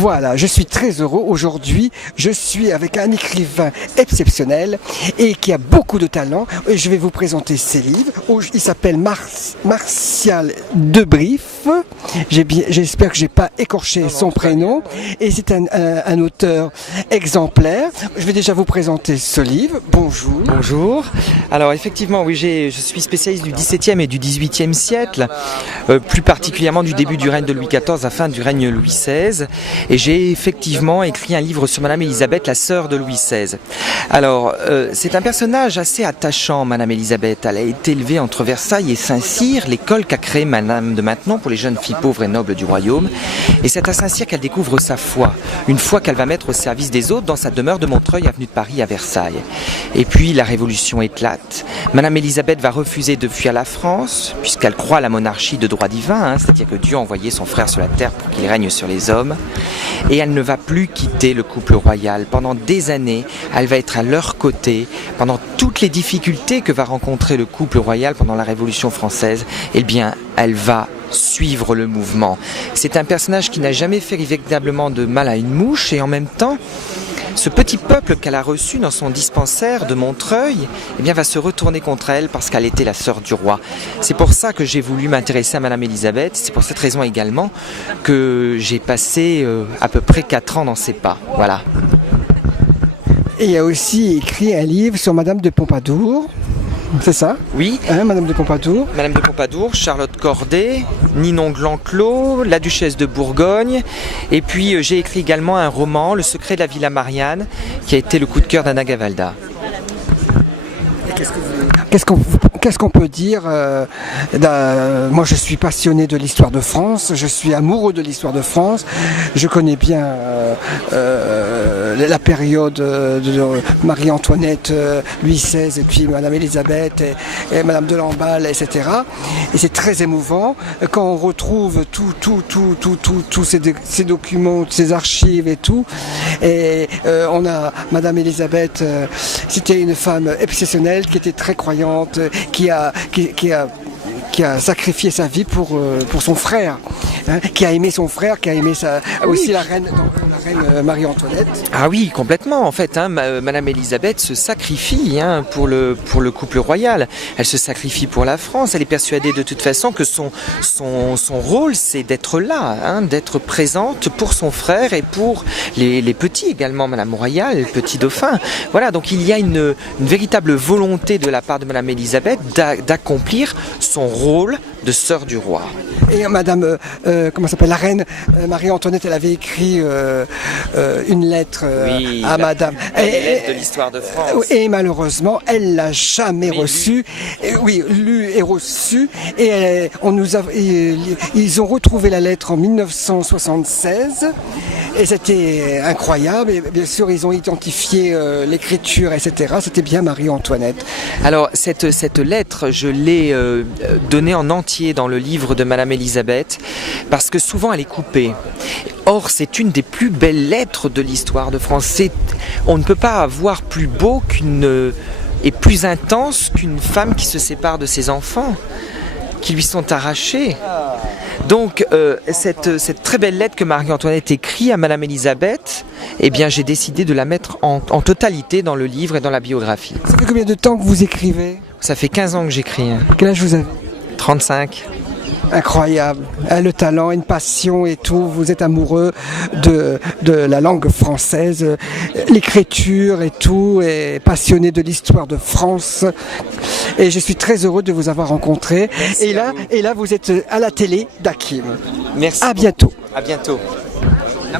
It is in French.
Voilà, je suis très heureux aujourd'hui. Je suis avec un écrivain exceptionnel et qui a beaucoup de talent. Et je vais vous présenter ses livres. Il s'appelle Martial Debrief. J'espère que j'ai pas écorché son prénom. Et c'est un auteur exemplaire. Je vais déjà vous présenter ce livre. Bonjour. Bonjour. Alors effectivement, oui, je suis spécialiste du XVIIe et du XVIIIe siècle, plus particulièrement du début du règne de Louis XIV à la fin du règne de Louis XVI. Et j'ai effectivement écrit un livre sur Madame Élisabeth, la sœur de Louis XVI. Alors, c'est un personnage assez attachant, Madame Élisabeth. Elle a été élevée entre Versailles et Saint-Cyr, l'école qu'a créée Madame de Maintenon pour les jeunes filles pauvres et nobles du royaume. Et c'est à Saint-Cyr qu'elle découvre sa foi, une foi qu'elle va mettre au service des autres dans sa demeure de Montreuil, avenue de Paris à Versailles. Et puis, la Révolution éclate. Madame Élisabeth va refuser de fuir la France, puisqu'elle croit à la monarchie de droit divin, c'est-à-dire que Dieu a envoyé son frère sur la terre pour qu'il règne sur les hommes. Et elle ne va plus quitter le couple royal. Pendant des années, elle va être à leur côté, pendant toutes les difficultés que va rencontrer le couple royal pendant la Révolution française, eh bien, elle va suivre le mouvement. C'est un personnage qui n'a jamais fait véritablement de mal à une mouche, et en même temps, ce petit peuple qu'elle a reçu dans son dispensaire de Montreuil, eh bien, va se retourner contre elle parce qu'elle était la sœur du roi. C'est pour ça que j'ai voulu m'intéresser à Madame Élisabeth. C'est pour cette raison également que j'ai passé à peu près 4 ans dans ses pas. Voilà. Et il a aussi écrit un livre sur Madame de Pompadour. C'est ça? Oui. Madame de Pompadour. Madame de Pompadour, Charlotte Corday, Ninon Glancelot, la Duchesse de Bourgogne. Et puis j'ai écrit également un roman, Le secret de la Villa Marianne, qui a été le coup de cœur d'Anna Gavalda. Qu'est-ce qu'on peut dire moi, je suis passionné de l'histoire de France, je suis amoureux de l'histoire de France, je connais bien la période de Marie-Antoinette, Louis XVI, et puis Madame Élisabeth et Madame de Lamballe, etc. Et c'est très émouvant quand on retrouve tous ces documents, ces archives et tout. Et on a Madame Élisabeth, c'était une femme exceptionnelle qui était très croyante, qui a sacrifié sa vie pour son frère, qui a aimé son frère, qui a aimé aussi la reine Marie-Antoinette. Ah oui, complètement en fait. Madame Élisabeth se sacrifie pour le couple royal. Elle se sacrifie pour la France. Elle est persuadée de toute façon que son rôle, c'est d'être là, d'être présente pour son frère et pour les petits également, Madame Royale, les petits dauphins. Voilà, donc il y a une véritable volonté de la part de Madame Élisabeth d'accomplir son rôle de sœur du roi. Et Madame, la reine Marie-Antoinette, elle avait écrit une lettre à Madame. Lettre de l'histoire de France. Et malheureusement, elle l'a jamais reçue. Lue et reçue. Et ils ont retrouvé la lettre en 1976. Et c'était incroyable. Et bien sûr, ils ont identifié l'écriture, etc. C'était bien Marie-Antoinette. Alors, cette lettre, je l'ai donnée en entier dans le livre de Madame Élisabeth, parce que souvent elle est coupée. Or, c'est une des plus belles lettres de l'histoire de France. On ne peut pas avoir plus beau et plus intense qu'une femme qui se sépare de ses enfants, qui lui sont arrachés. Donc, cette très belle lettre que Marie-Antoinette écrit à Madame Élisabeth, eh bien, j'ai décidé de la mettre en totalité dans le livre et dans la biographie. Ça fait combien de temps que vous écrivez? Ça fait 15 ans que j'écris. Quel âge vous avez? 35. Incroyable, le talent, une passion et tout, vous êtes amoureux de la langue française, l'écriture et tout, et passionné de l'histoire de France. Et je suis très heureux de vous avoir rencontré. Et là, vous êtes à la télé d'Hakim. Merci. À bientôt. À bientôt.